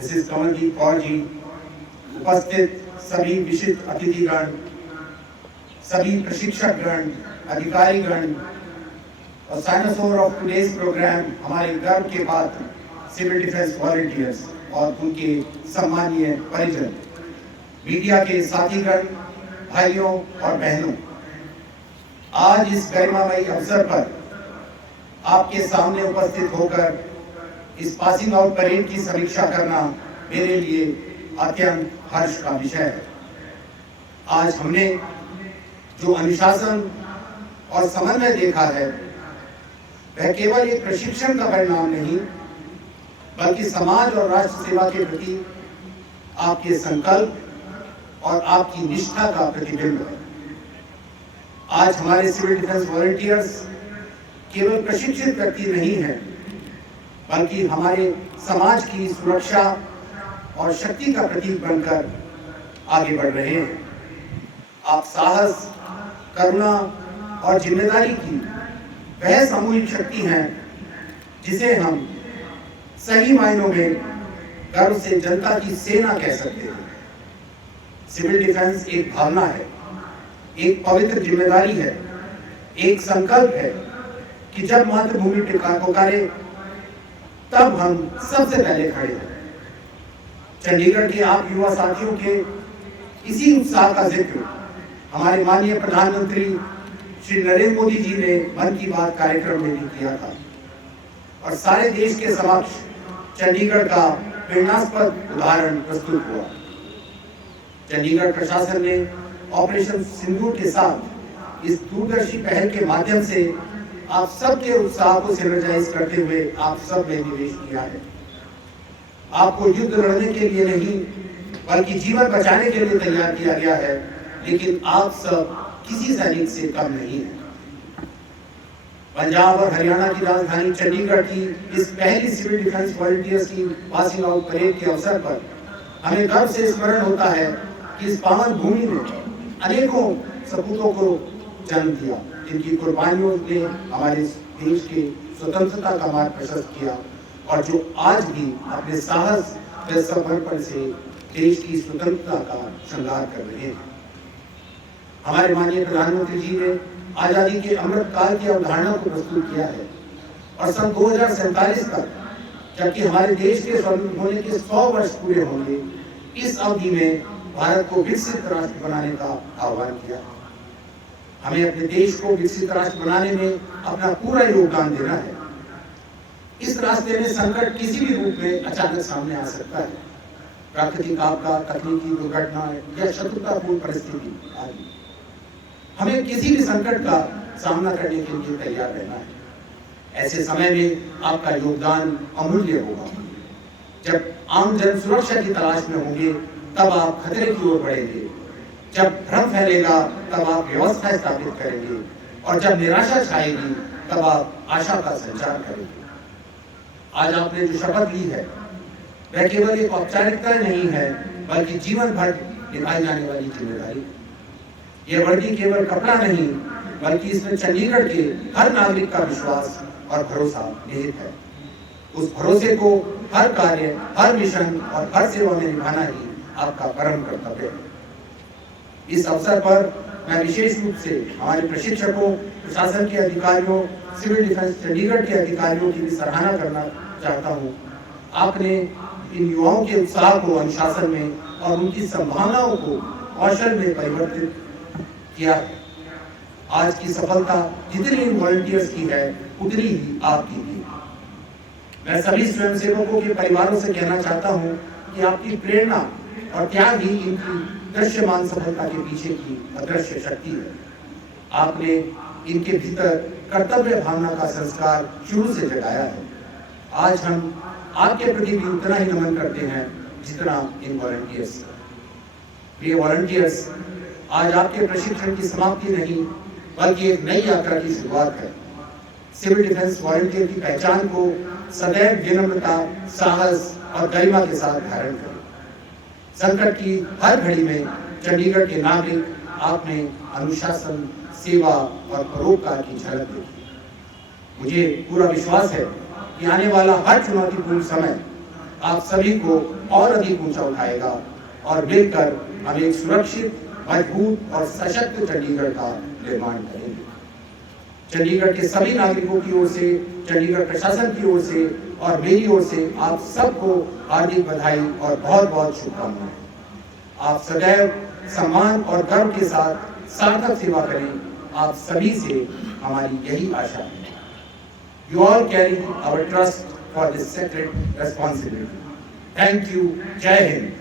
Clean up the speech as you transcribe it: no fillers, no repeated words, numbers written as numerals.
Mrs Kamaljeet Kaur ji, उपस्थित सभी विशिष्ट अतिथिगण, सभी प्रशिक्षकगण, अधिकारीगण और साइनोसोर ऑफ टुडेज प्रोग्राम हमारे गर्व के पात्र सिविल डिफेंस वॉलंटियर्स और उनके सम्मानीय परिजन, मीडिया के साथीगण, भाइयों और बहनों, आज इस गरिमामयी अवसर पर आपके सामने उपस्थित होकर इस पासिंग आउट परेड की समीक्षा करना मेरे लिए अत्यंत हर्ष का विषय है। आज हमने जो अनुशासन और समन्वय देखा है वह केवल एक प्रशिक्षण का परिणाम नहीं, बल्कि समाज और राष्ट्र सेवा के प्रति आपके संकल्प और आपकी निष्ठा का प्रतिबिंब है। आज हमारे सिविल डिफेंस वॉलंटियर्स केवल प्रशिक्षित व्यक्ति नहीं हैं, बल्कि हमारे समाज की सुरक्षा और शक्ति का प्रतीक बनकर आगे बढ़ रहे हैं। आप साहस, करुणा और जिम्मेदारी की वह सामूहिक शक्ति हैं जिसे हम सही मायनों में गर्व से जनता की सेना कह सकते हैं। सिविल डिफेंस एक भावना है, एक पवित्र जिम्मेदारी है, एक संकल्प है कि जब मातृभूमि पुकारे तब हम सबसे पहले खड़े हैं। चंडीगढ़ के आप युवा साथियों के इसी उत्साह का जिक्र हमारे माननीय प्रधानमंत्री श्री नरेंद्र मोदी जी ने मन की बात कार्यक्रम में भी किया था और सारे देश के समक्ष चंडीगढ़ का प्रेरणास्पद उदाहरण प्रस्तुत हुआ। चंडीगढ़ प्रशासन ने ऑपरेशन सिंदूर के साथ इस दूरदर्शी पहल के माध्यम से आप सबके उत्साह को सिनर्जाइज करते हुए आप सब में निवेश किया है। आपको युद्ध लड़ने के लिए नहीं, बल्कि जीवन बचाने के लिए तैयार किया गया है, लेकिन आप सब किसी सैनिक से कम नहीं है। पंजाब और हरियाणा की राजधानी चंडीगढ़ की इस पहली सिविल डिफेंस वॉलंटियर्स की पासिंग आउट परेड के अवसर पर हमें गर्व से स्मरण होता है कि इस पावन भूमि में अनेकों सपूतों को जन्म दिया, जिनकी कुर्बानियों ने हमारे देश के स्वतंत्रता का मार्ग प्रशस्त किया और जो आज भी अपने साहस व समर्पण से देश की स्वतंत्रता का श्रृंगार कर रहे हैं। हमारे माननीय प्रधानमंत्री जी ने आजादी के अमृत काल की अवधारणा को प्रस्तुत किया है और सन 2047 तक, जबकि हमारे देश के स्वतंत्र होने के 100 वर्ष पूरे होंगे, इस अवधि में भारत को विकसित राष्ट्र बनाने का आह्वान किया। हमें अपने देश को विकसित राष्ट्र बनाने में अपना पूरा योगदान देना है। इस रास्ते में संकट किसी भी रूप में अचानक सामने आ सकता है, प्राकृतिक आपदा, तकनीकी दुर्घटना या शत्रुतापूर्ण परिस्थिति आदि। हमें किसी भी संकट का सामना करने के लिए तैयार रहना है। ऐसे समय में आपका योगदान अमूल्य होगा। जब आम जन सुरक्षा की तलाश में होंगे तब आप खतरे की ओर बढ़ेंगे, जब भ्रम फैलेगा तब आप व्यवस्था स्थापित करेंगे और जब निराशा छाएगी तब आप आशा का संचार करेंगे। आज आपने जो शपथ ली है वह केवल एक औपचारिकता नहीं है, बल्कि जीवन भर निभाई जाने वाली जिम्मेदारी। यह वर्दी केवल कपड़ा नहीं, बल्कि इसमें चंडीगढ़ के हर नागरिक का विश्वास और भरोसा निहित है। उस भरोसे को हर कार्य, हर मिशन और हर सेवा में निभाना ही आपका परम कर्तव्य है। इस अवसर पर मैं विशेष रूप से हमारे प्रशिक्षकों, प्रशासन के अधिकारियों, सिविल डिफेंस चंडीगढ़ के अधिकारियों की भी सराहना करना चाहता हूँ। आपने इन युवाओं के उत्साह को अनुशासन में और उनकी संभावनाओं को कौशल में परिवर्तित किया। आज की सफलता जितनी इन वॉलंटियर्स की है उतनी ही आपकी भी। मैं सभी स्वयंसेवकों के परिवारों से कहना चाहता हूँ कि आपकी प्रेरणा और त्याग ही इनकी दृश्यमान सफलता के पीछे की अदृश्य शक्ति है। आपने इनके भीतर कर्तव्य भावना का संस्कार शुरू से जगाया है। आज हम आपके प्रति भी उतना ही नमन करते हैं जितना इन वॉलंटियर्स। प्रिय वॉलंटियर्स, आज आपके प्रशिक्षण की समाप्ति नहीं, बल्कि एक नई यात्रा की शुरुआत है। सिविल डिफेंस वॉलंटियर की पहचान को सदैव विनम्रता, साहस और गरिमा के साथ धारण करें। संकट की हर घड़ी में चंडीगढ़ के नागरिक आप में अनुशासन, सेवा और परोपकार की झलक देखी। मुझे पूरा विश्वास है कि आने वाला हर चुनौतीपूर्ण समय आप सभी को और अधिक ऊंचा उठाएगा और मिलकर हम एक सुरक्षित, मजबूत और सशक्त चंडीगढ़ का निर्माण करेंगे। चंडीगढ़ के सभी नागरिकों की ओर से, चंडीगढ़ प्रशासन की ओर से और मेरी ओर से आप सबको हार्दिक बधाई और बहुत बहुत शुभकामनाएं। आप सदैव सम्मान और गर्व के साथ सार्थक सेवा करें, आप सभी से हमारी यही आशा है। You all carry our trust for this sacred responsibility. Thank you. Jai Hind.